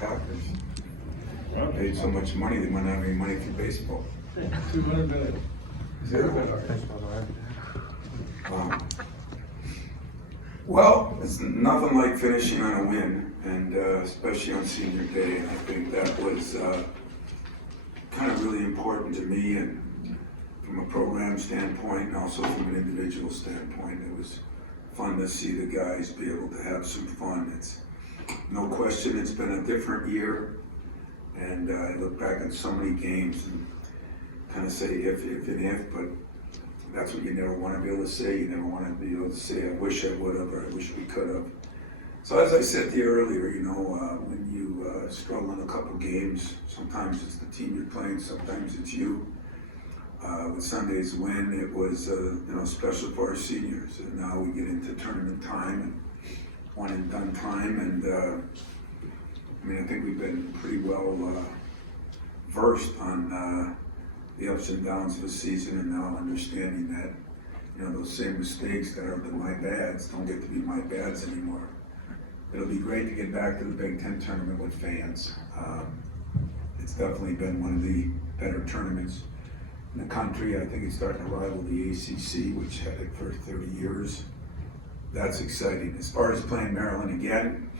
Packers. Paid so much money, they might not have any money for baseball. 200 million. Well, it's nothing like finishing on a win, and especially on senior day. And I think that was kind of really important to me, and from a program standpoint, and also from an individual standpoint. It was fun to see the guys be able to have some fun. It's no question it's been a different year, and I look back at so many games and kind of say if, but that's what you never want to be able to say. You never want to be able to say, I wish I would have, or I wish we could have. So as I said to you earlier, when you struggle in a couple games, sometimes it's the team you're playing, sometimes it's you. With Sunday's win, it was special for our seniors, and now we get into tournament time and one and done time, and I think we've been pretty well versed on the ups and downs of the season, and now understanding that those same mistakes that are my bads don't get to be my bads anymore. It'll be great to get back to the Big Ten tournament with fans. It's definitely been one of the better tournaments in the country. I think it's starting to rival the ACC, which had it for 30 years. That's exciting. As far as playing Maryland again,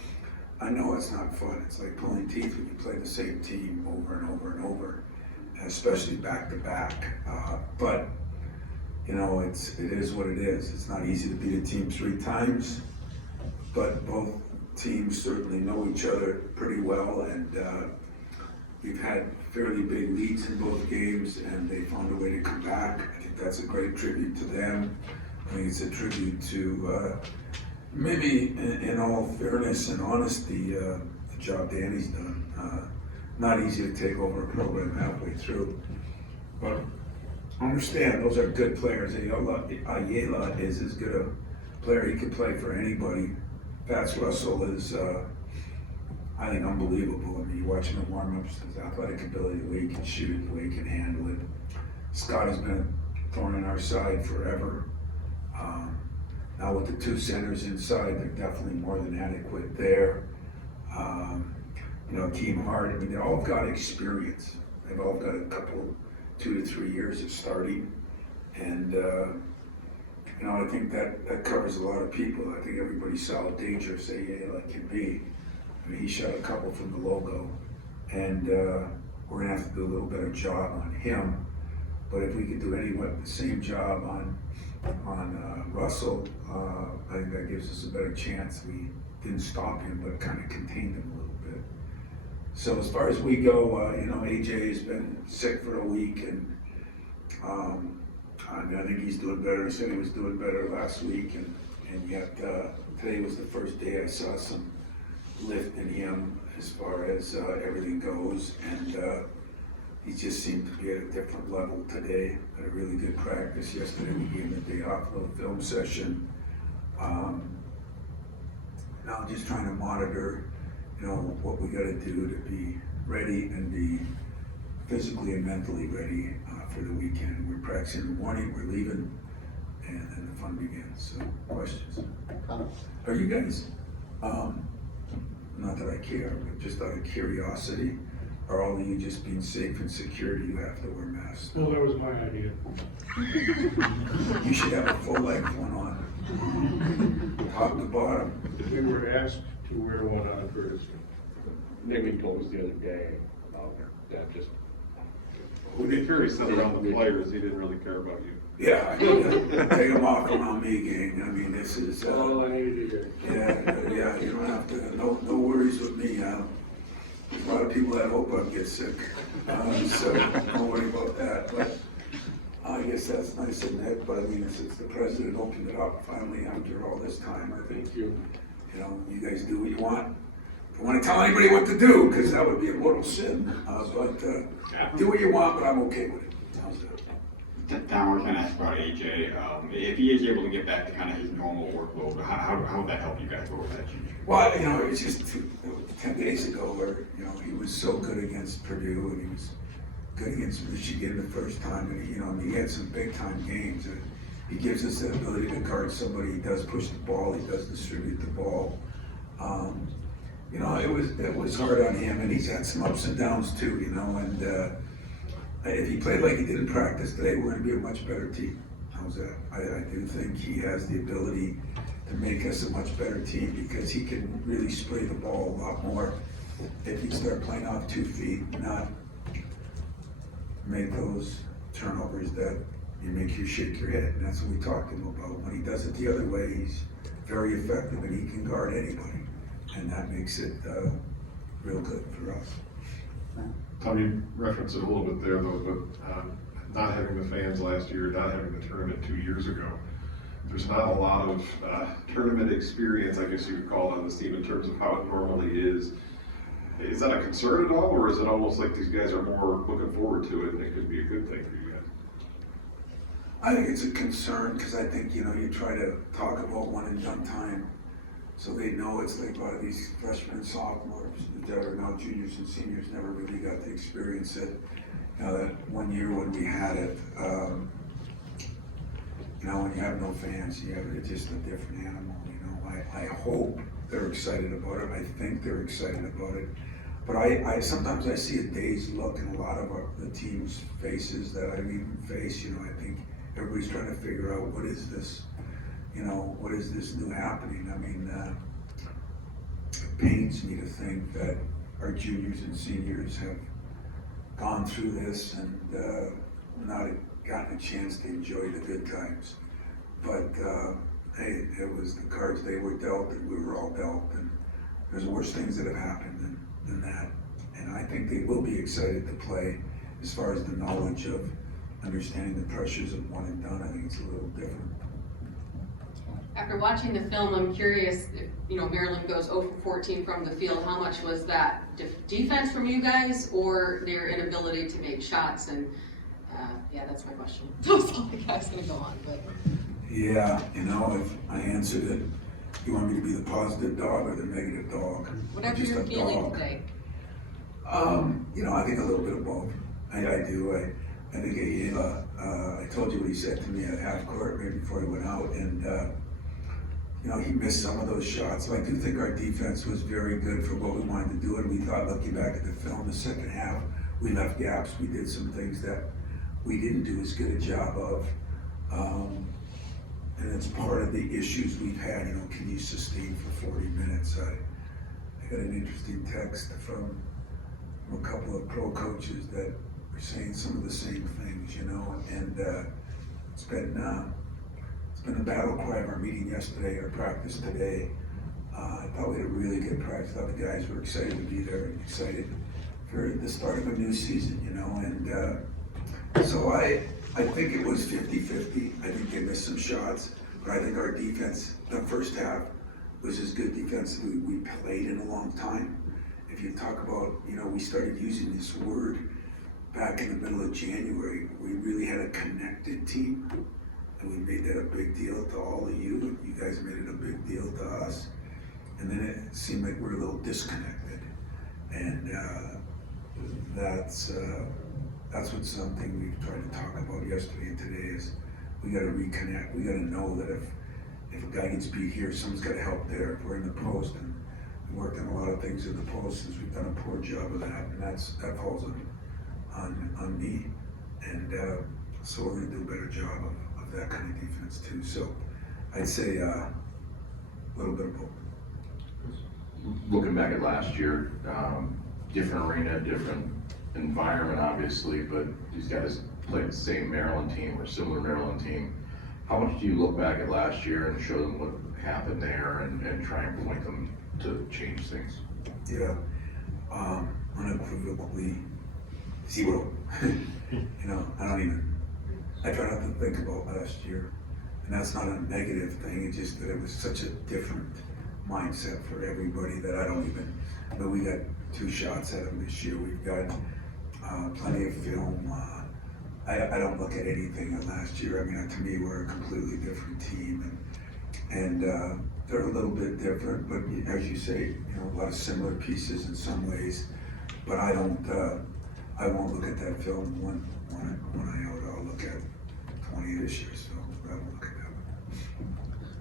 I know it's not fun. It's like pulling teeth when you play the same team over and over and over, especially back to back. But it is what it is. It's not easy to beat a team 3 times, but both teams certainly know each other pretty well, and we've had fairly big leads in both games, and they found a way to come back. I think that's a great tribute to them. I think it's a tribute to maybe, in all fairness and honesty, the job Danny's done. Not easy to take over a program halfway through, but understand those are good players. Ayala is as good a player he could play for anybody. Vance Russell is, I think, unbelievable. You watch him in warm-ups, his athletic ability, the way he can shoot it, the way he can handle it. Scott has been a thorn in our side forever. Now with the 2 centers inside, they're definitely more than adequate there. Keem Hart, they all got experience. They've all got a couple, 2 to 3 years of starting. And, I think that covers a lot of people. I think everybody saw how dangerous Ayala can be. He shot a couple from the logo, and we're gonna have to do a little better job on him. But if we could do the same job on Russell, I think that gives us a better chance. We didn't stop him, but kind of contained him a little bit. So as far as we go, AJ has been sick for a week, and I think he's doing better. He said he was doing better last week, and yet today was the first day I saw some lift in him as far as everything goes, and he just seemed to be at a different level today. Had a really good practice yesterday. We gave him a day off, a little film session. Now just trying to monitor, what we got to do to be ready and be physically and mentally ready for the weekend. We're practicing in the morning, we're leaving, and then the fun begins. So, questions? Are you guys, not that I care, but just out of curiosity, are all of you just being safe and secure? Do you have to wear masks? Well, that was my idea. You should have a full length one on, top to bottom. We were asked to wear one on first. Nick told us the other day about that. Just Nick Fury said around the players, he didn't really care about you. Yeah, take them off around me, gang. This is. all I needed to hear. Yeah, you don't have to. No worries with me. There's a lot of people that hope I get sick, so don't worry about that. But I guess that's nice of Nick. But since the president opened it up finally after all this time, I think you guys do what you want. Don't want to tell anybody what to do, because that would be a mortal sin. But do what you want, but I'm okay with it. How's that? Don, we're going to ask about AJ. If he is able to get back to kind of his normal workload, how would that help you guys over that change? Well, it was just 10 days ago where, he was so good against Purdue, and he was good against Michigan the first time, and he had some big time games. And he gives us the ability to guard somebody. He does push the ball. He does distribute the ball. you know, it was hard on him, and he's had some ups and downs too, you know, and if he played like he did in practice today, we're gonna be a much better team. How's that? I do think he has the ability to make us a much better team because he can really spray the ball a lot more if you start playing off 2 feet, not make those turnovers that you make you shake your head. And that's what we talked to him about. When he does it the other way, he's very effective and he can guard anybody. And that makes it real good for us. Tom, you referenced it a little bit there though, but not having the fans last year, not having the tournament 2 years ago, there's not a lot of tournament experience, I guess you would call it, on this team in terms of how it normally is. Is that a concern at all, or is it almost like these guys are more looking forward to it and it could be a good thing for you guys? I think it's a concern because I think, you know, you try to talk about one and done time so they know it's like a lot of these freshmen and sophomores that are now juniors and seniors never really got to experience it. You know, that 1 year when we had it, you know, when you have no fans, it's just a different animal, you know. I hope they're excited about it. I think they're excited about it. But I sometimes I see a dazed look in a lot of the team's faces that I've even faced. You know, I think everybody's trying to figure out what is this, you know, what is this new happening? I mean, it pains me to think that our juniors and seniors have gone through this and not gotten a chance to enjoy the good times. But hey, it was the cards they were dealt and we were all dealt, and there's worse things that have happened than that. And I think they will be excited to play as far as the knowledge of understanding the pressures of one and done. I think it's a little different. After watching the film, I'm curious, if, you know, Maryland goes 0 for 14 from the field, how much was that defense from you guys or their inability to make shots? And yeah, that's my question. That's all the guy's gonna go on, but. Yeah, you know, if I answered it, you want me to be the positive dog or the negative dog? Whatever Just you're a feeling dog. today. You know, I think a little bit of both. I do. I think Ayala, I told you what he said to me at half court right before he went out, and you know, he missed some of those shots. So I do think our defense was very good for what we wanted to do, and we thought, looking back at the film, the second half, we left gaps. We did some things that we didn't do as good a job of. And it's part of the issues we've had, you know, can you sustain for 40 minutes? I got an interesting text from a couple of pro coaches that are saying some of the same things, you know, and it's been the battle cry of our meeting yesterday, our practice today. I thought we had a really good practice. I thought the guys were excited to be there and excited for the start of a new season, you know, and so I think it was 50-50. I think they missed some shots, but I think our defense, the first half, was as good defense we played in a long time. If you talk about, you know, we started using this word back in the middle of January. We really had a connected team, and we made that a big deal to all of you. You guys made it a big deal to us. And then it seemed like we're a little disconnected. And that's what something we've tried to talk about yesterday and today is we got to reconnect. We got to know that if a guy gets beat here, someone's got to help there. If we're in the post, and we worked on a lot of things in the post since we've done a poor job of that, and that falls on me. And so we're going to do a better job of that kind of defense too. So I'd say a little bit of both. Looking back at last year, different arena, different environment, obviously, but these guys played the same Maryland team or similar Maryland team. How much do you look back at last year and show them what happened there and try and point them to change things? Yeah, unequivocally 0. You know, I try not to think about last year, and that's not a negative thing. It's just that it was such a different mindset for everybody that I mean, we got 2 shots at them this year. We've got plenty of film. I don't look at anything at last year. I mean, to me, we're a completely different team, and they're a little bit different, but as you say, you know, a lot of similar pieces in some ways. But I won't look at that film one iota. I'll look at 20 this year, so I won't look at that one.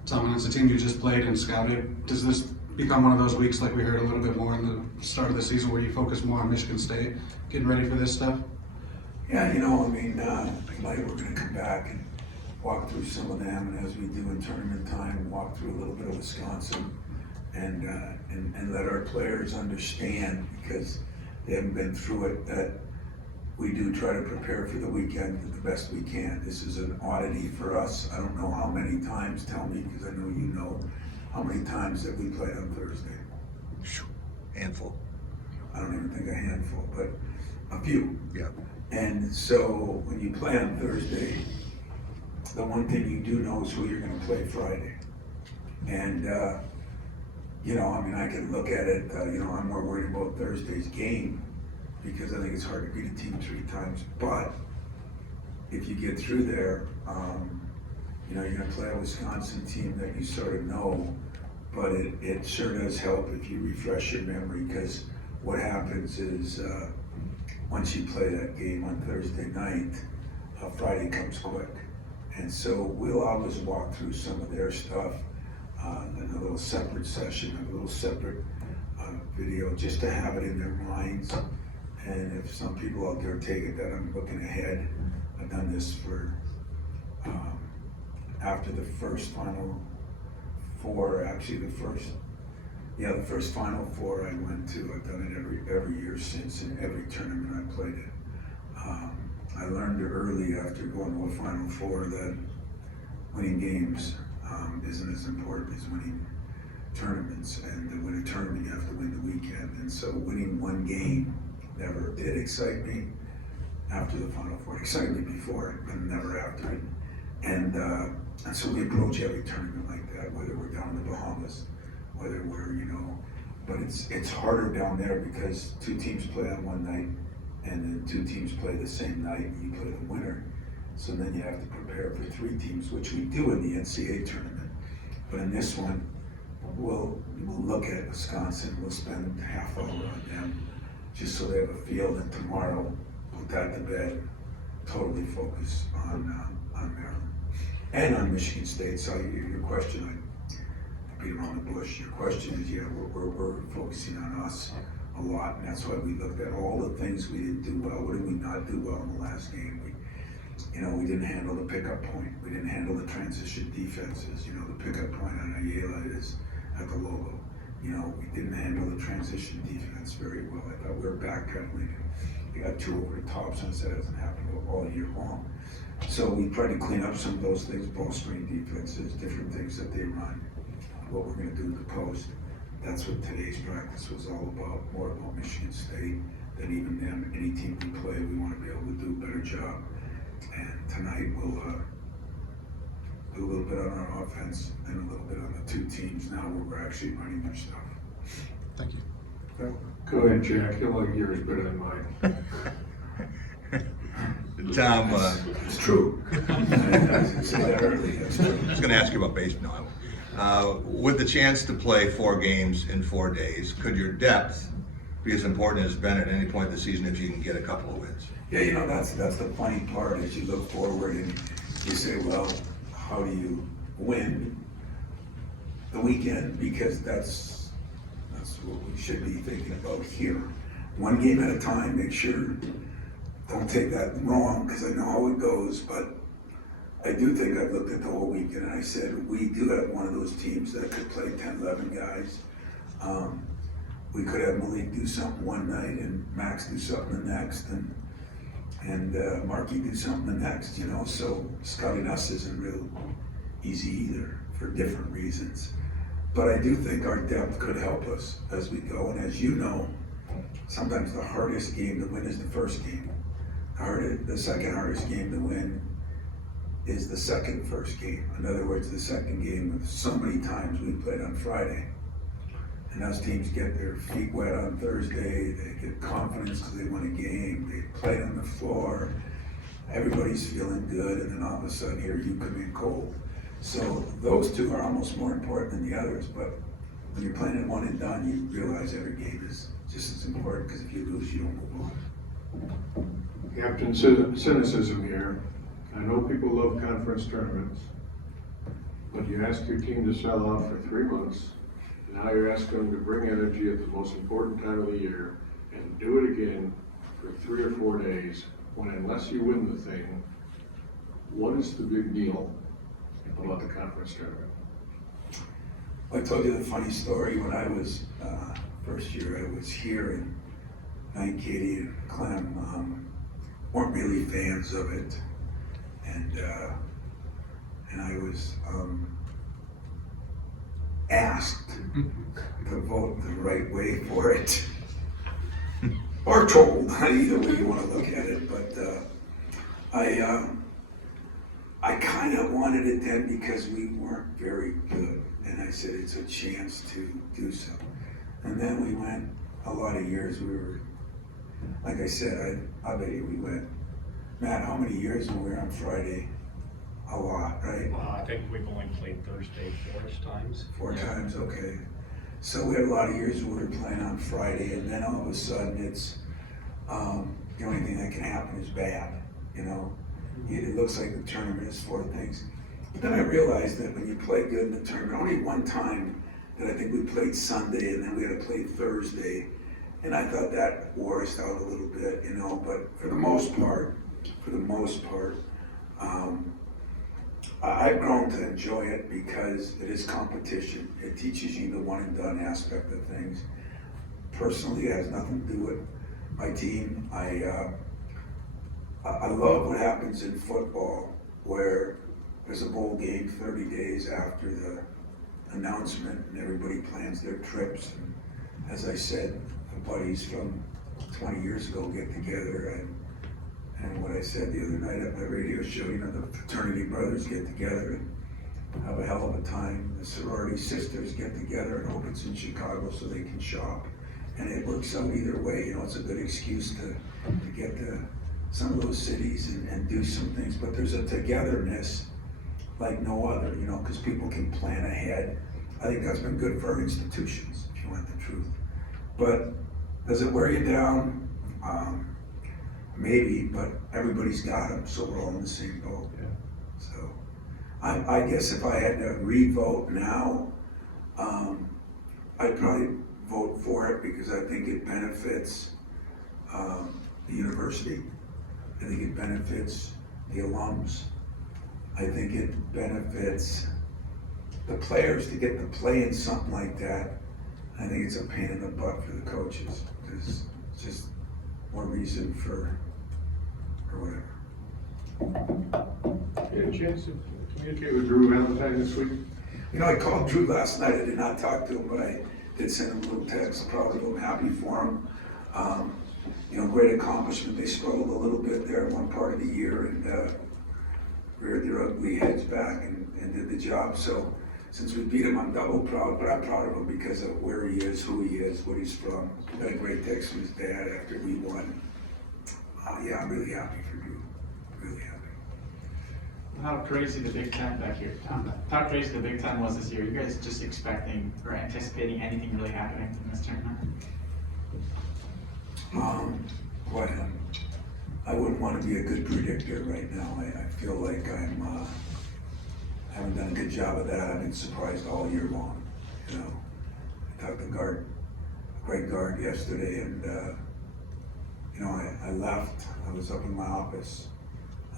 Tom, as a team you just played and scouted, does this become one of those weeks like we heard a little bit more in the start of the season where you focus more on Michigan State, getting ready for this stuff? Yeah, tonight we're gonna come back and walk through some of them, and as we do in tournament time, walk through a little bit of Wisconsin and let our players understand, because they haven't been through it, that we do try to prepare for the weekend the best we can. This is an oddity for us. I don't know how many times, tell me, because I know you know, how many times that we played on Thursday. Handful. I don't even think a handful, but a few. Yeah. And so when you play on Thursday, the one thing you do know is who you're gonna play Friday. And, I can look at it, I'm more worried about Thursday's game because I think it's hard to beat a team 3 times. But if you get through there, you're gonna play a Wisconsin team that you sort of know, but it sure does help if you refresh your memory, because what happens is, once you play that game on Thursday night, Friday comes quick. And so we'll always walk through some of their stuff in a little separate session, a little separate video, just to have it in their minds. And if some people out there take it that I'm looking ahead, I've done this for, after the first Final Four, actually the first Final Four I went to, I've done it every year since, in every tournament I played in. I learned early after going to a Final Four that winning games isn't as important as winning tournaments. And to win a tournament, you have to win the weekend. And so winning one game never did excite me after the Final Four. It excited me before it, but never after it. And so we approach every tournament like that, whether we're down in the Bahamas, whether we're, but it's harder down there because 2 teams play on one night, and then 2 teams play the same night, and you play the winner. So then you have to prepare for 3 teams, which we do in the NCAA tournament. But in this one, we'll look at Wisconsin, we'll spend half hour on them, just so they have a feel, and tomorrow, put that to bed, totally focus on Maryland. And on Michigan State. So your question, I beat around the bush. Your question is, yeah, we're focusing on us a lot, and that's why we looked at all the things we didn't do well. What did we not do well in the last game? We didn't handle the pickup point. We didn't handle the transition defenses. The pickup point on Ayala is at the logo. We didn't handle the transition defense very well. I thought we were backpedaling. We got 2 over the top, since that hasn't happened all year long. So we tried to clean up some of those things, ball screen defenses, different things that they run, what we're gonna do in the post. That's what today's practice was all about, more about Michigan State than even them. Any team we play, we wanna be able to do a better job. And tonight we'll do a little bit on our offense and a little bit on the 2 teams now where we're actually running their stuff. Thank you. Go ahead, Jack, you'll like yours better than mine. Tom, It's true. I said that earlier, it's true. I was going to ask you about baseball. With the chance to play 4 games in 4 days, could your depth be as important as it's been at any point in the season if you can get a couple of wins? Yeah, that's the funny part as you look forward and you say, well, how do you win the weekend? Because that's what we should be thinking about here. 1 game at a time, make sure, don't take that wrong, because I know how it goes, but I do think I've looked at the whole weekend and I said, we do have one of those teams that could play 10, 11 guys. We could have Malik do something one night and Max do something the next, and Markey do something the next, so scouting us isn't real easy either for different reasons. But I do think our depth could help us as we go, and as you know, sometimes the hardest game to win is the first game. The second hardest game to win is the first game. In other words, the second game, so many times we played on Friday. And those teams get their feet wet on Thursday, they get confidence because they won a game, they played on the floor, everybody's feeling good, and then all of a sudden here you come in cold. So those 2 are almost more important than the others, but when you're playing it one and done, you realize every game is just as important, because if you lose, you don't move on. Captain cynicism here. I know people love conference tournaments, but you ask your team to sell out for 3 months, now you're asking them to bring energy at the most important time of the year and do it again for 3 or 4 days, when unless you win the thing, what is the big deal about the conference tournament? I told you the funny story when I was, first year I was here, and Night Katie and Clem weren't really fans of it. And I was asked to vote the right way for it. Or told, either way you want to look at it, but I kind of wanted it then because we weren't very good, and I said it's a chance to do so. And then we went a lot of years. We were, like I said, I bet you we went. Matt, how many years when we were on Friday? A lot, right? I think we've only played Thursday 4 times. 4 times, okay. So we had a lot of years where we were playing on Friday, and then all of a sudden it's, the only thing that can happen is bad, you know? It looks like the tournament is 4 things. But then I realized that when you play good in the tournament, only one time that I think we played Sunday and then we had to play Thursday. And I thought that wore us out a little bit, you know, but for the most part, I've grown to enjoy it because it is competition. It teaches you the one and done aspect of things. Personally, it has nothing to do with my team. I love what happens in football, where there's a bowl game 30 days after the announcement and everybody plans their trips. And as I said, the buddies from 20 years ago get together, and what I said the other night at my radio show, you know, the fraternity brothers get together and have a hell of a time. The sorority sisters get together and hope it's in Chicago so they can shop. And it works out either way, you know, it's a good excuse to get to some of those cities and do some things. But there's a togetherness like no other, you know, because people can plan ahead. I think that's been good for our institutions, if you want the truth. But does it wear you down? Maybe, but everybody's got them, so we're all in the same boat. Yeah. So I guess if I had to re-vote now, I'd probably vote for it because I think it benefits the university. I think it benefits the alums. I think it benefits the players to get to play in something like that. I think it's a pain in the butt for the coaches because it's just more reason for whatever. You had a chance to communicate with Drew Valentine this week? You know, I called Drew last night. I did not talk to him, but I did send him a little text, proud of him, happy for him. You know, great accomplishment. They struggled a little bit there in one part of the year and reared their ugly heads back and did the job. So since we beat him, I'm double proud, but I'm proud of him because of where he is, who he is, what he's from. Got a great text from his dad after we won. Yeah, I'm really happy for Drew. Really happy. How crazy the Big Ten back here, how crazy the Big Ten was this year. You guys just expecting or anticipating anything really happening in this tournament? Boy, I wouldn't want to be a good predictor right now. I feel like I haven't done a good job of that. I've been surprised all year long. You know, I talked to great guard yesterday, and you know, I left. I was up in my office.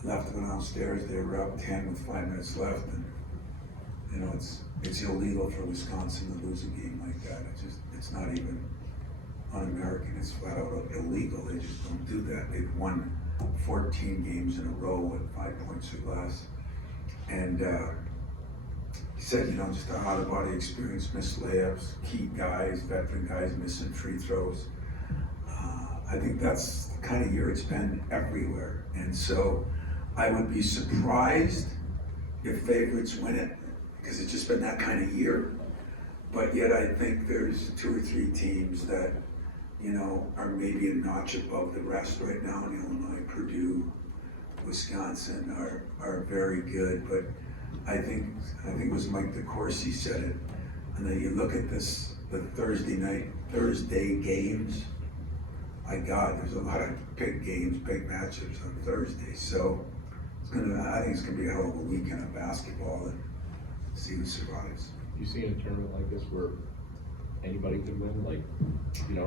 I left, went downstairs. They were up 10 with 5 minutes left, and you know, it's illegal for Wisconsin to lose a game like that. It's not even un-American. It's flat out illegal. They just don't do that. They've won 14 games in a row with 5 points or less. And he said, you know, just a out-of-body experience, missed layups, key guys, veteran guys missing free throws. I think that's the kind of year it's been everywhere. And so I would be surprised if favorites win it, because it's just been that kind of year. But yet I think there's 2 or 3 teams that, you know, are maybe a notch above the rest right now. In Illinois, Purdue, Wisconsin are very good. But I think it was Mike DeCourcy said it. And then you look at the Thursday games. My God, there's a lot of big games, big matchups on Thursday. So I think it's gonna be a hell of a weekend of basketball and see who survives. You seen a tournament like this where anybody could win, like,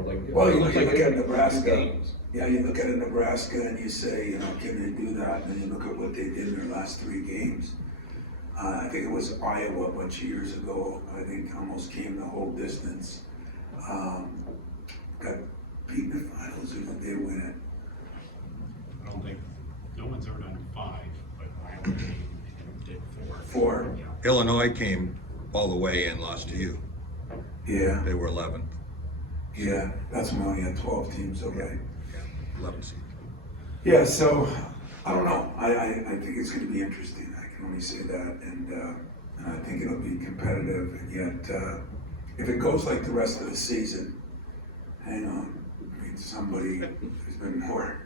like. Well, you like look at two Nebraska, games. yeah, you look at Nebraska and you say, can they do that? And then you look at what they did in their last 3 games. I think it was Iowa a bunch of years ago, I think almost came the whole distance. Got beat in the finals, or did they win it? I don't think, no one's ever done 5, but Iowa did 4. 4. Yeah. Illinois came all the way and lost to you. Yeah, They were 11th. yeah, that's when we only had 12 teams, okay. Yeah, 11 seed. Yeah, so, I don't know, I think it's gonna be interesting, I can only say that, and I think it'll be competitive, and yet, if it goes like the rest of the season, hang on, I mean, somebody, there's been more,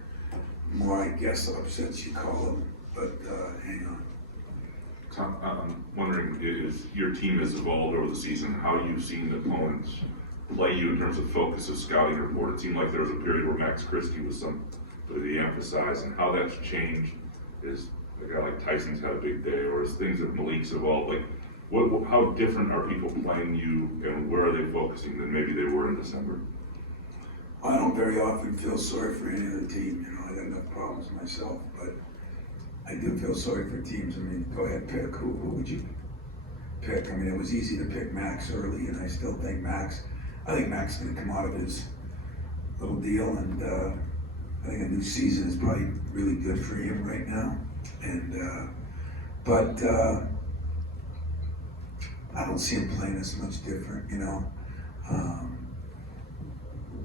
I guess, upsets you call them, but, hang on. Tom, I'm wondering, if your team has evolved over the season, how you've seen the opponents play you in terms of focus of scouting report. It seemed like there was a period where Max Christie was somebody emphasized, and how that's changed is a guy like Tyson's had a big day, or as things that Malik's evolved, like, how different are people playing you, and where are they focusing than maybe they were in December? I don't very often feel sorry for any other team, I got enough problems myself, but I do feel sorry for teams. I mean, go ahead, pick, who would you pick? I mean, it was easy to pick Max early, and I still think Max is gonna come out of his little deal, and I think a new season is probably really good for him right now, and but I don't see him playing as much different,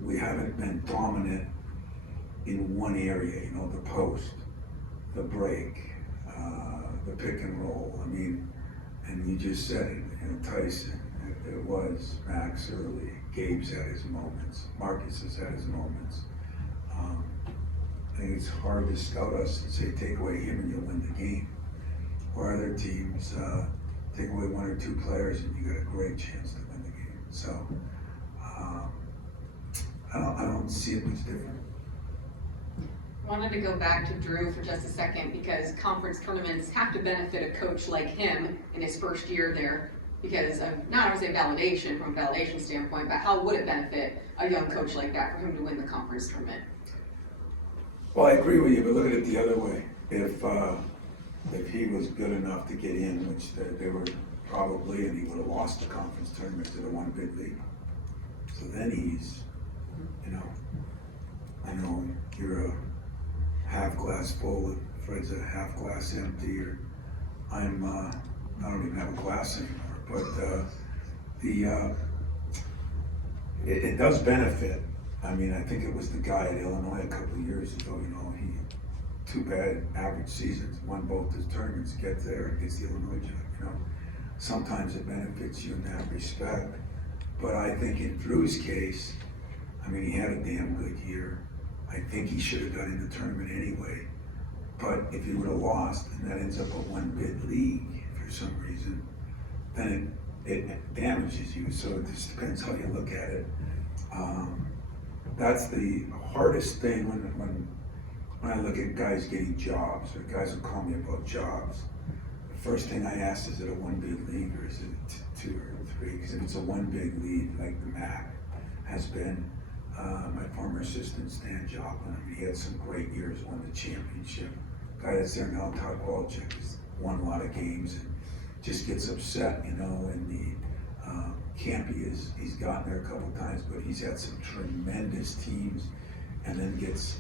we haven't been dominant in one area, the post, the break, the pick and roll. I mean, and you just said it, Tyson, it was Max early, Gabe's had his moments, Marcus has had his moments. I think it's hard to scout us and say, take away him and you'll win the game. Or other teams, take away 1 or 2 players and you got a great chance to win the game. So, I don't see it much different. Wanted to go back to Drew for just a second, because conference tournaments have to benefit a coach like him in his first year there, because of, not I would say validation from a validation standpoint, but how would it benefit a young coach like that for him to win the conference tournament? Well, I agree with you, but look at it the other way. If he was good enough to get in, which they were probably, and he would have lost the conference tournament to the one big league. So then he's, I know you're a half glass full and Fred's a half glass empty, or I don't even have a glass anymore, but it does benefit. I mean, I think it was the guy at Illinois a couple of years ago, he, too bad, average seasons, won both his tournaments, gets there and gets the Illinois job, Sometimes it benefits you in that respect. But I think in Drew's case, I mean, he had a damn good year. I think he should have got in the tournament anyway. But if he would have lost and that ends up a one bid league for some reason, then it damages you. So it just depends how you look at it. That's the hardest thing when I look at guys getting jobs, or guys will call me about jobs. The first thing I ask, is it a one big league or is it 2 or 3? Because if it's a one big league, like the MAC has been, my former assistant Stan Joplin, I mean, he had some great years, won the championship. Guy that's there now, Todd Walczyk, has won a lot of games and just gets upset, and the Campy he's gotten there a couple of times, but he's had some tremendous teams, and then gets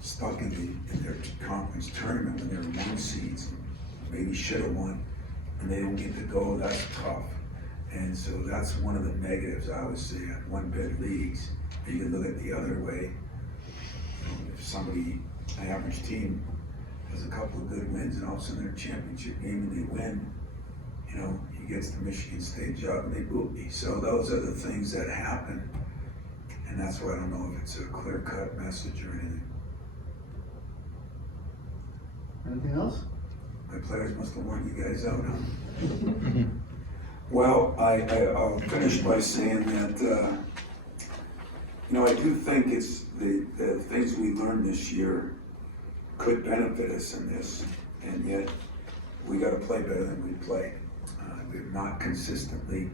stuck in their conference tournament when they're 1 seeds, maybe should have won, and they don't get to go. That's tough, and so that's one of the negatives I would say at one bid leagues. You can look at the other way. If somebody, an average team, has a couple of good wins, and all of a sudden they're championship game and they win, he gets the Michigan State job and they boot me. So those are the things that happen, and that's why I don't know if it's a clear-cut message or anything. Anything else? My players must have worn you guys out, huh? Well, I'll finish by saying that, I do think it's the things we learned this year could benefit us in this, and yet we got to play better than we played. We've not consistently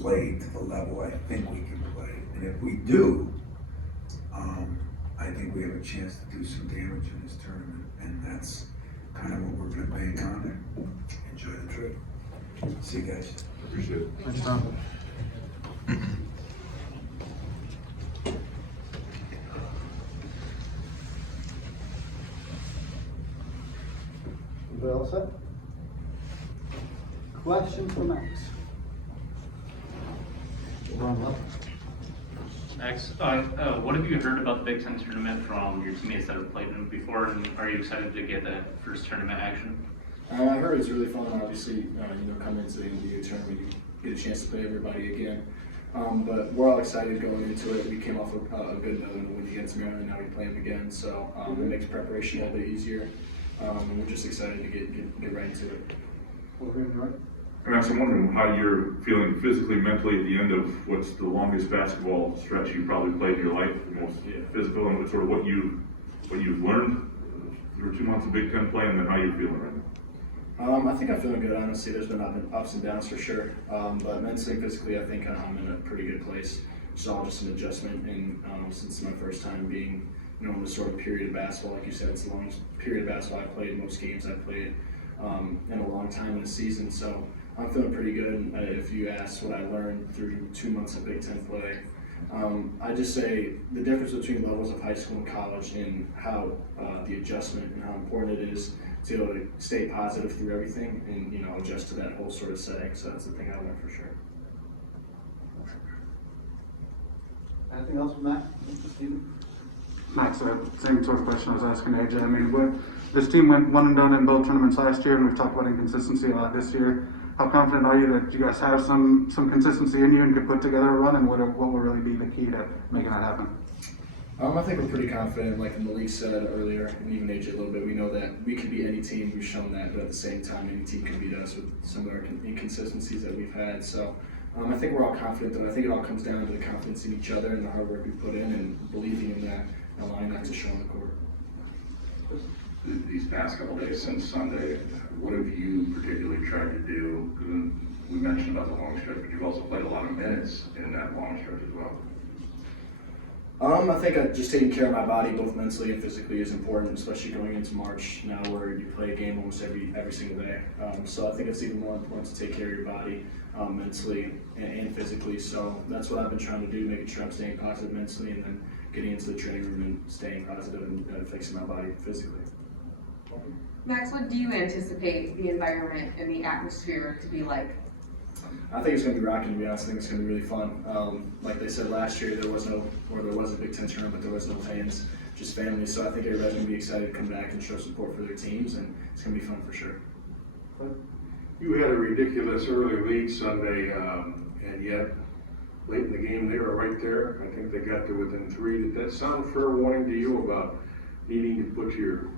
play to the level I think we can play. And if we do, I think we have a chance to do some damage in this tournament. And that's kind of what we're going to bank on. And enjoy the trip. See you guys. Appreciate it. Thanks, Tom. Everybody all set? Questions for Max? Ron Love? Max, what have you heard about the Big Ten tournament from your teammates that have played in it before, and are you excited to get that first tournament action? I heard it's really fun. Obviously, coming into the end of the year tournament, you get a chance to play everybody again. But we're all excited going into it. We came off a good win against Maryland. Now we play them again, so it makes preparation a little bit easier. And we're just excited to get right into it. Max, I'm wondering how you're feeling physically, mentally at the end of what's the longest basketball stretch you've probably played in your life, the most physical, and sort of what you've learned through 2 months of Big Ten play, and then how you're feeling right now. I think I'm feeling good, honestly. There's been ups and downs for sure. But mentally and physically, I think I'm in a pretty good place. It's all just an adjustment, and since my first time being, in this sort of period of basketball, like you said, it's the longest period of basketball I've played, most games I've played in a long time in a season. So I'm feeling pretty good. If you ask what I learned through 2 months of Big Ten play, I just say the difference between levels of high school and college and how the adjustment and how important it is to be able to stay positive through everything and adjust to that whole sort of setting. So that's the thing I learned for sure. Anything else from Matt? Steven? Max, same sort of question I was asking AJ. I mean, this team went 1-and-done in both tournaments last year, and we've talked about inconsistency a lot this year. How confident are you that you guys have some consistency in you and could put together a run, and what will really be the key to making that happen? I think we're pretty confident, like Malik said earlier, and even AJ a little bit. We know that we can beat any team. We've shown that, but at the same time, any team can beat us with some of our inconsistencies that we've had. So I think we're all confident, and I think it all comes down to the confidence in each other and the hard work we put in and believing in that and allowing that to show on the court. These past couple days since Sunday, what have you particularly tried to do? Because we mentioned about the long stretch, but you've also played a lot of minutes in that long stretch as well. I think just taking care of my body, both mentally and physically, is important, especially going into March now, where you play a game almost every single day. So I think it's even more important to take care of your body mentally and physically. So that's what I've been trying to do, making sure I'm staying positive mentally, and then getting into the training room and staying positive and fixing my body physically. Max, what do you anticipate the environment and the atmosphere to be like? I think it's going to be rocking, to be honest. I think it's going to be really fun. Like they said last year, there was a Big Ten tournament, but there was no fans, just families. So I think everybody's going to be excited to come back and show support for their teams, and it's going to be fun for sure. You had a ridiculous early lead Sunday, and yet late in the game they were right there. I think they got to within 3. Did that sound fair warning to you about needing to put your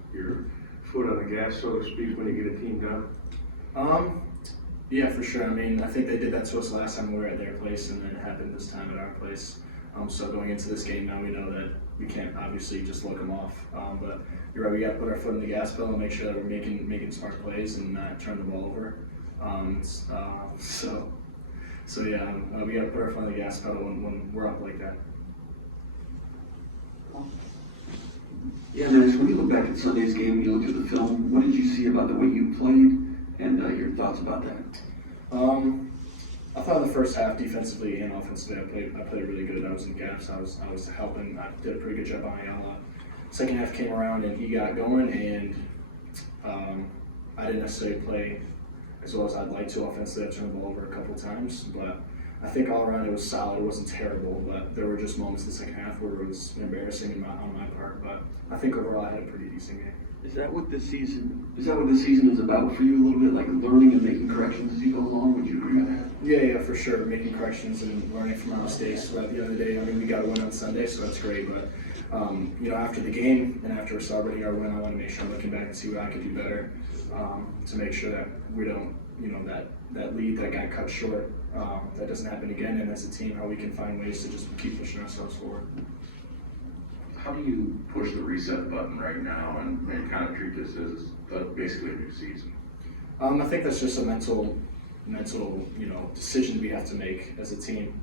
foot on the gas, so to speak, when you get a team down? Yeah, for sure. I mean, I think they did that to us last time we were at their place, and then it happened this time at our place. So going into this game now, we know that we can't obviously just look them off. But you're right, we got to put our foot in the gas pedal and make sure that we're making smart plays and not turn the ball over. So yeah, we got to put our foot on the gas pedal when we're up like that. Yeah, Max, when you look back at Sunday's game, you looked at the film, what did you see about the way you played, and your thoughts about that? I thought in the first half, defensively and offensively, I played really good. I was in gaps. I was helping. I did a pretty good job on Ayala. Second half came around and he got going, and I didn't necessarily play as well as I'd like to offensively. I turned the ball over a couple of times, but I think all around it was solid. It wasn't terrible, but there were just moments in the second half where it was embarrassing on my part. But I think overall I had a pretty decent game. Is that what this season is about for you a little bit, like learning and making corrections as you go along? Would you agree with that? Yeah, for sure. Making corrections and learning from our mistakes. But at the end of the day, I mean, we got a win on Sunday, so that's great. But after the game and after celebrating our win, I want to make sure I'm looking back and see what I could do better to make sure that we don't, that lead that got cut short, that doesn't happen again. And as a team, how we can find ways to just keep pushing ourselves forward. How do you push the reset button right now and kind of treat this as basically a new season? I think that's just a mental mental, decision we have to make as a team.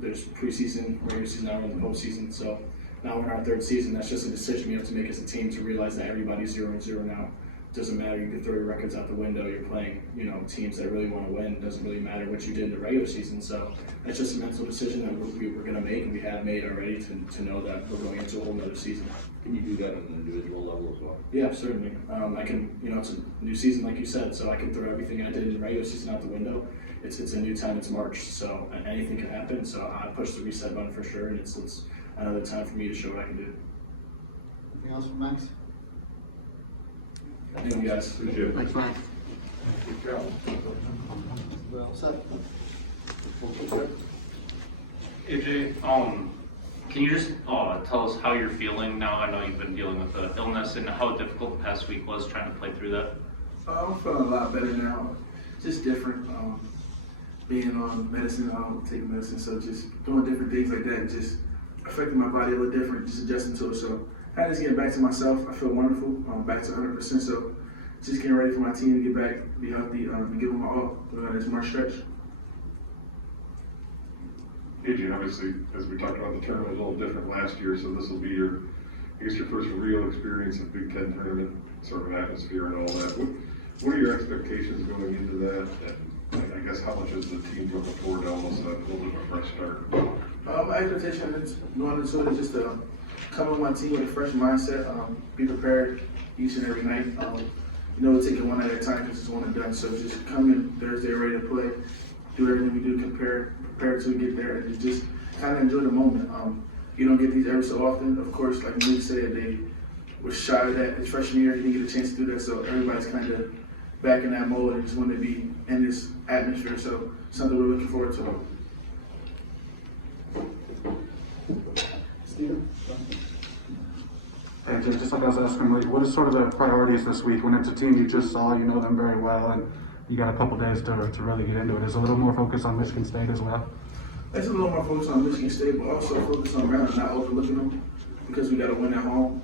There's preseason, regular season, now we're in the postseason, so now we're in our third season. That's just a decision we have to make as a team to realize that everybody's 0-0 now. Doesn't matter, you can throw your records out the window, you're playing, teams that really want to win. It doesn't really matter what you did in the regular season, so that's just a mental decision that we're going to make, and we have made already to know that we're going into a whole nother season. Can you do that on an individual level as well? Yeah, certainly. I can, it's a new season, like you said, so I can throw everything I did in the regular season out the window. It's a new time, it's March, so anything can happen, so I push the reset button for sure, and it's another time for me to show what I can do. Anything else from Max? Thank you, guys. Appreciate it. Thanks, Max. Good job. Well said. AJ, can you just tell us how you're feeling now? I know you've been dealing with the illness and how difficult the past week was trying to play through that. I'm feeling a lot better now. Just different. Being on medicine, I don't take medicine, so just doing different things like that, just affecting my body a little different, just adjusting to it. So I just getting back to myself. I feel wonderful. Back to 100%. So just getting ready for my team to get back, be healthy, and give them my all this March stretch. AJ, obviously, as we talked about, the tournament was a little different last year, so this will be your first real experience of Big Ten tournament sort of atmosphere and all that. What are your expectations going into that? And I guess how much is the team looking forward to almost a little bit of a fresh start? My expectation is going into it is just to come with my team with a fresh mindset, be prepared each and every night. We'll take it one night at a time because it's one and done. So just come in Thursday ready to play, do everything we do, prepare to get there, and just kind of enjoy the moment. You don't get these every so often. Of course, like Luke said, they were shy of that his freshman year. He didn't get a chance to do that, so everybody's kind of back in that mode and just want to be in this atmosphere. So something we're looking forward to. Steven? Hey, just like I was asking, like, what is sort of the priorities this week when it's a team you just saw, you know them very well, and you got a couple days to really get into it? Is a little more focus on Michigan State as well? It's a little more focus on Michigan State, but also focus on Maryland, not overlooking them because we got to win at home.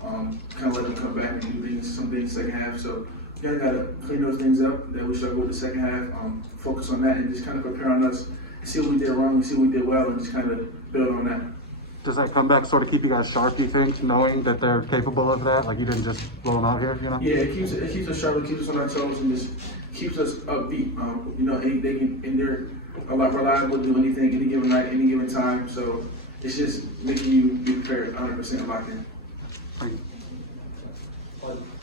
Kind of let them come back and do some things second half. So you got to clean those things up that we struggled with the second half. Focus on that and just kind of prepare on us, see what we did wrong, see what we did well, and just kind of build on that. Does that comeback sort of keep you guys sharp, do you think, knowing that they're capable of that? Like, you didn't just blow them out here, you know? Yeah, it keeps us sharp, it keeps us on our toes, and just keeps us upbeat. They can, and they're a lot reliable to do anything, any given night, any given time. So it's just making you be prepared, 100% locked in.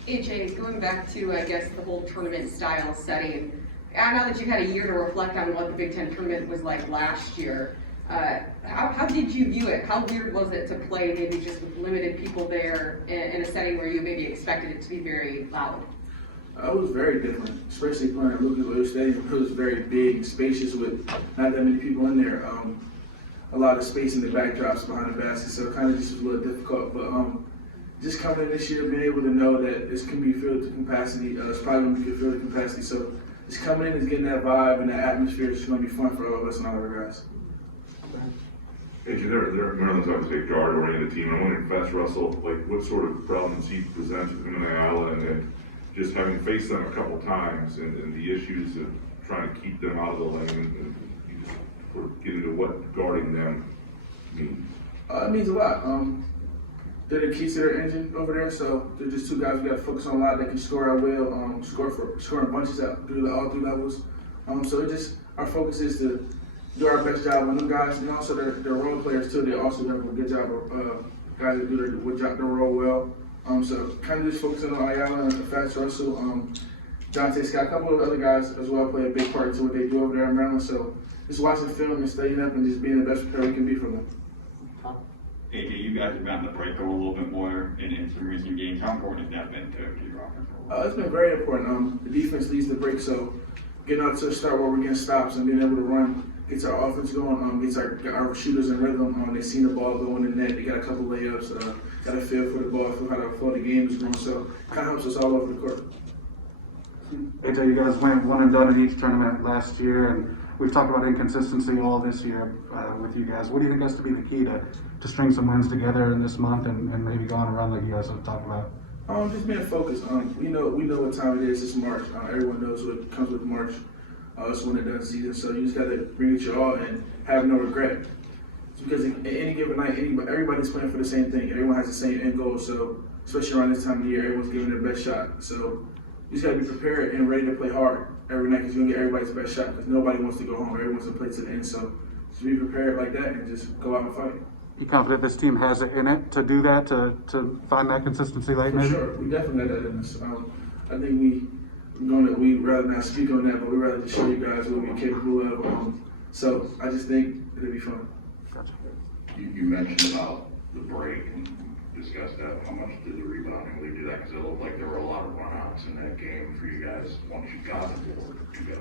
AJ, going back to, I guess, the whole tournament style setting, now that you've had a year to reflect on what the Big Ten tournament was like last year, how did you view it? How weird was it to play maybe just with limited people there in a setting where you maybe expected it to be very loud? It was very different, especially playing at Lucas Oil Stadium. It was very big and spacious with not that many people in there. A lot of space in the backdrops behind the basket, so it kind of just was a little difficult. But just coming in this year, being able to know that this can be filled to capacity, it's probably going to be filled to capacity. So just coming in and getting that vibe and that atmosphere is going to be fun for all of us and all of our guys. Maryland's obviously a guard-oriented team. I'm wondering, Fast Russell, what sort of problems he presents with him in the island, and just having faced them a couple times, and the issues of trying to keep them out of the lane, and you just sort of get into what guarding them means. It means a lot. They're the keys to their engine over there, so they're just two guys we got to focus on a lot. They can score at will, scoring bunches out through all three levels. So our focus is to do our best job on them guys, and also they're role players too. They also do a good job of guys that do their role well. So kind of just focusing on Ayala and Fats Russell, Dante Scott, a couple of other guys as well play a big part into what they do over there in Maryland. So just watching film and studying up and just being the best player we can be for them. AJ, you guys have gotten the break a little bit more in some recent games. How important has that been to your offense? It's been very important. The defense leads the break, so getting out to a start where we're getting stops and being able to run gets our offense going, gets our shooters in rhythm. They've seen the ball go in the net. They got a couple layups, got a feel for the ball, feel how the flow of the game is going. So it kind of helps us all over the court. AJ, you guys went one and done in each tournament last year, and we've talked about inconsistency all this year with you guys. What do you think has to be the key to string some wins together in this month and maybe going around like you guys have talked about? Just being focused. We know what time it is. It's March. Everyone knows what comes with March. It's one and done season, so you just gotta bring it your all and have no regret. It's because at any given night, everybody's playing for the same thing. Everyone has the same end goal. So especially around this time of year, everyone's giving their best shot. So you just gotta be prepared and ready to play hard every night because you're gonna get everybody's best shot because nobody wants to go home. Everyone wants to play to the end. So just be prepared like that and just go out and fight. You confident this team has it in it to do that, to find that consistency late, For maybe? sure, we definitely got that in us. I think we'd rather not speak on that, but we'd rather just show you guys what we're capable of. So I just think it'll be fun. Gotcha. You mentioned about the break and discussed that. How much did the rebounding lead to that? Because it looked like there were a lot of runouts in that game for you guys once you got the board to go.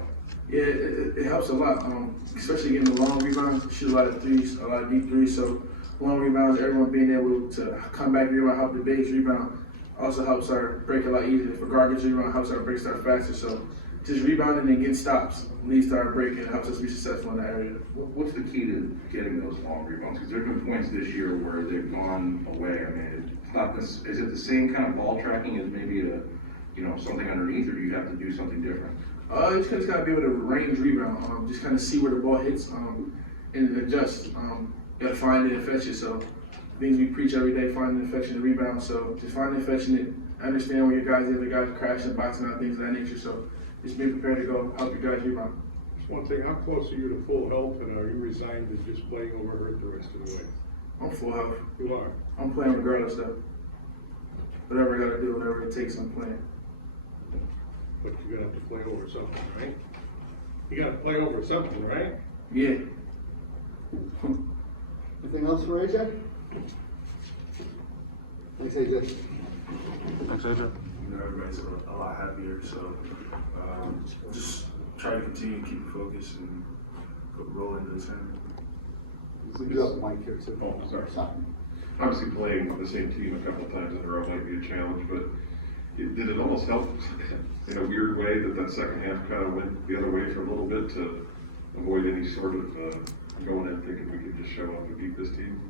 Yeah, it helps a lot, especially getting the long rebounds, shoot a lot of threes, a lot of deep threes. So long rebounds, everyone being able to come back and rebound, help the bigs rebound, also helps our break a lot easier. If a guard gets a rebound, helps our break start faster. So just rebounding and getting stops leads to our break and helps us be successful in that area. What's the key to getting those long rebounds? Because there have been points this year where they've gone away. I mean, it's not this. Is it the same kind of ball tracking as maybe something underneath, or do you have to do something different? You just gotta be able to range rebound, just kind of see where the ball hits, and adjust. You gotta find it and fetch it. So things we preach every day: find the affection and rebound. So just find the affection and understand where your guys are. The guys crashing, boxing out, things of that nature. So just be prepared to go help your guys rebound. Just one thing, how close are you to full health, and are you resigned to just playing over hurt the rest of the way? I'm full health. You are. I'm playing regardless though. Whatever I gotta do, whatever it takes, I'm playing. But you're gonna have to play over something, right? You gotta play over something, right? Yeah. Anything else for AJ? Thanks, AJ. Thanks, AJ. Everybody's a lot happier, so just try to continue to keep it focused and roll into the tournament. We do have a mic here too. Oh, sorry. Obviously playing the same team a couple of times in a row might be a challenge, but did it almost help in a weird way that second half kind of went the other way for a little bit to avoid any sort of going in thinking we could just show up and beat this team?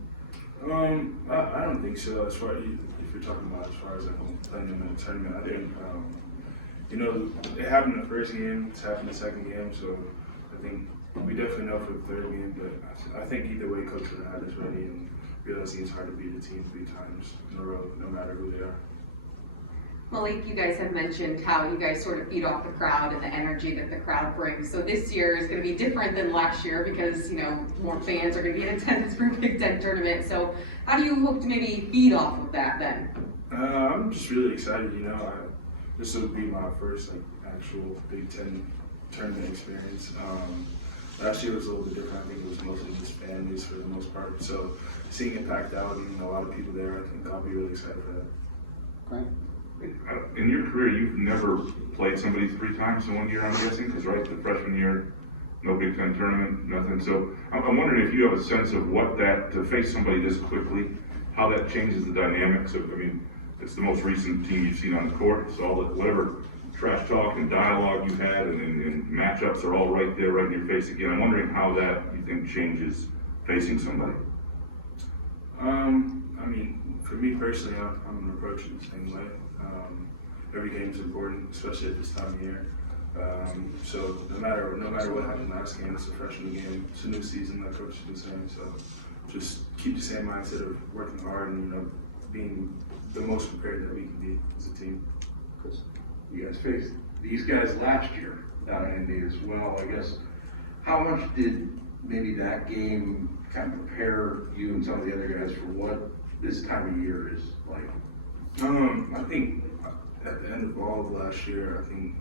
I don't think so. As far if you're talking about as far as playing them in a tournament, I think it happened in the first game. It's happened in the second game. So I think we definitely know for the third game. But I think either way, coach would have had us ready and realizing it's hard to beat a team 3 times in a row, no matter who they are. Malik, you guys have mentioned how you guys sort of feed off the crowd and the energy that the crowd brings. So this year is going to be different than last year because, more fans are going to be in attendance for Big Ten tournament. So how do you hope to maybe feed off of that then? I'm just really excited, this will be my first actual Big Ten tournament experience. Last year was a little bit different. I think it was mostly just families for the most part. So seeing it packed out and a lot of people there, I think I'll be really excited for that. Great. In your career, you've never played somebody 3 times in 1 year, I'm guessing, because the freshman year, no Big Ten tournament, nothing. So I'm wondering if you have a sense of what to face somebody this quickly, how that changes the dynamics of, it's the most recent team you've seen on the court, so all whatever trash talk and dialogue you had and matchups are all right there, right in your face again. I'm wondering how that, you think, changes facing somebody. For me personally, I'm gonna approach it the same way. Every game is important, especially at this time of year. So no matter what happened last game, it's a freshman game, it's a new season, like Coach has been saying. So just keep the same mindset of working hard and being the most prepared that we can be as a team. Chris, you guys faced these guys last year down in Indy as well. I guess how much did maybe that game kind of prepare you and some of the other guys for what this time of year is like? I think at the end of all of last year, I think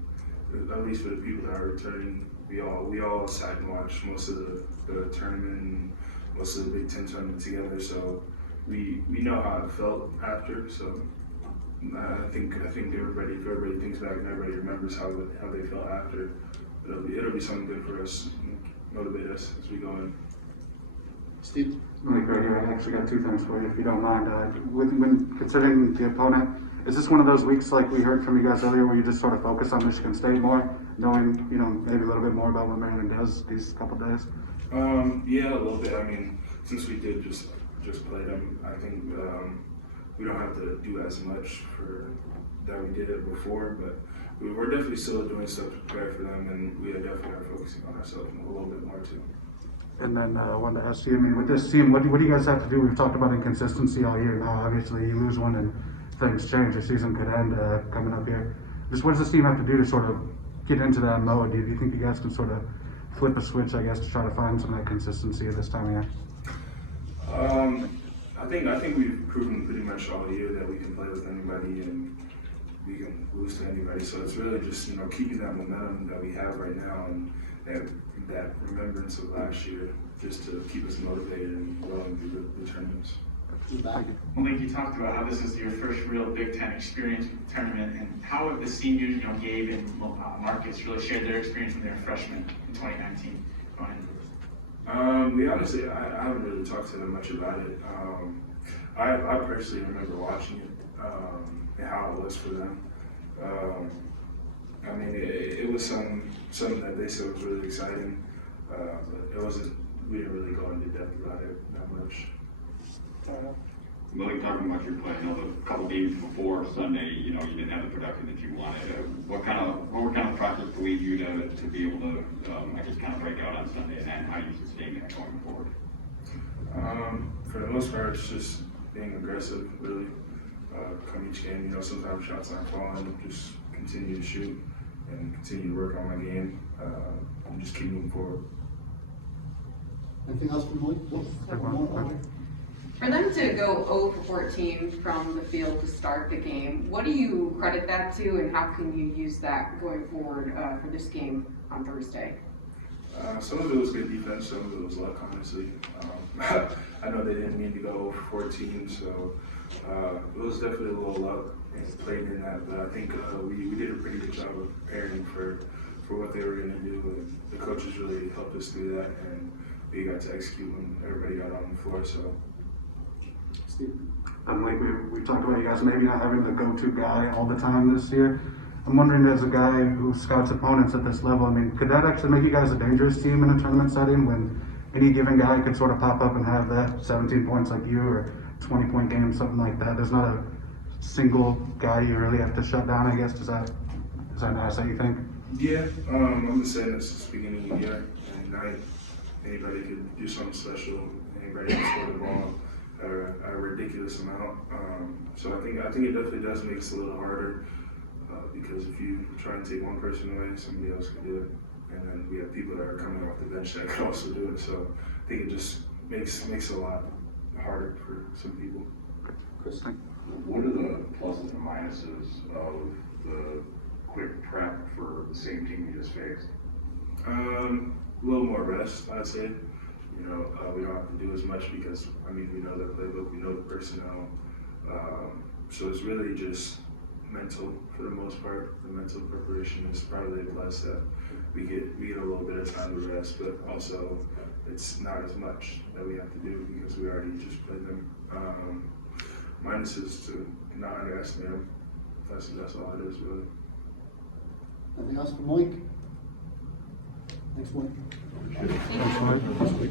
at least for the people that are returning, we all sat and watched most of the tournament and most of the Big Ten tournament together. So we know how it felt after. So I think everybody, if everybody thinks back and everybody remembers how they felt after, it'll be something good for us, and motivate us as we go in. Steve? Mike, right here, I actually got 2 things for you, if you don't mind. When considering the opponent, is this one of those weeks like we heard from you guys earlier where you just sort of focus on Michigan State more, knowing, maybe a little bit more about what Maryland does these couple days? Yeah, a little bit. Since we did just play them, I think we don't have to do as much that we did it before, but we're definitely still doing stuff to prepare for them, and we definitely are focusing on ourselves a little bit more too. And then I wanted to ask you, I mean, with this team, what do you guys have to do? We've talked about inconsistency all year. Now, obviously, you lose one and things change. Your season could end coming up here. Just what does this team have to do to sort of get into that mode? Do you think you guys can sort of flip a switch, I guess, to try to find some of that consistency this time of year? I think we've proven pretty much all year that we can play with anybody and we can lose to anybody. So it's really just, you know, keeping that momentum that we have right now and that remembrance of last year, just to keep us motivated and rolling through the tournaments. Malik, you talked about how this is your first real Big Ten experience with the tournament, and how have the seniors, Gabe and Marcus, really shared their experience when they were freshmen in 2019? We honestly, I haven't really talked to them much about it. I personally remember watching it and how it was for them. I mean, it was something that they said was really exciting, but it wasn't. We didn't really go into depth about it that much. Malik, talking about your play, I know the couple games before Sunday, you didn't have the production that you wanted. What were kind of process to lead you to be able to, I guess, kind of break out on Sunday, and then how you sustain that going forward? For the most part, it's just being aggressive, really. Come each game, sometimes shots aren't falling, just continue to shoot and continue to work on my game and just keep moving forward. Anything else from Malik? For them to go 0 for 14 from the field to start the game, what do you credit that to, and how can you use that going forward for this game on Thursday? Some of it was good defense, some of it was luck, honestly. I know they didn't mean to go 0 for 14, so it was definitely a little luck and played in that, but I think we did a pretty good job of preparing for what they were going to do, and the coaches really helped us do that, and we got to execute when everybody got on the floor. So. Like we talked about, you guys maybe not having the go-to guy all the time this year. I'm wondering, as a guy who scouts opponents at this level, I mean, could that actually make you guys a dangerous team in a tournament setting when any given guy could sort of pop up and have that 17 points like you or 20-point game, something like that? There's not a single guy you really have to shut down, I guess. Is that nice, that you think? Yeah, I'm just saying this is the beginning of the year, and night anybody could do something special. Anybody can score the ball a ridiculous amount. So I think it definitely does make it a little harder because if you try and take one person away, somebody else can do it, and then we have people that are coming off the bench that can also do it. So I think it just makes it a lot harder for some people. Chris, what are the pluses and minuses of the quick prep for the same team you just faced? A little more rest, I'd say. We don't have to do as much because, we know the playbook, we know the personnel. So it's really just mental for the most part. The mental preparation is probably a plus that we get a little bit of time to rest, but also it's not as much that we have to do because we already just played them. Minuses to not underestimate them. That's all it is, really. Anything else from Malik? Thanks, Malik. Thanks, Mike.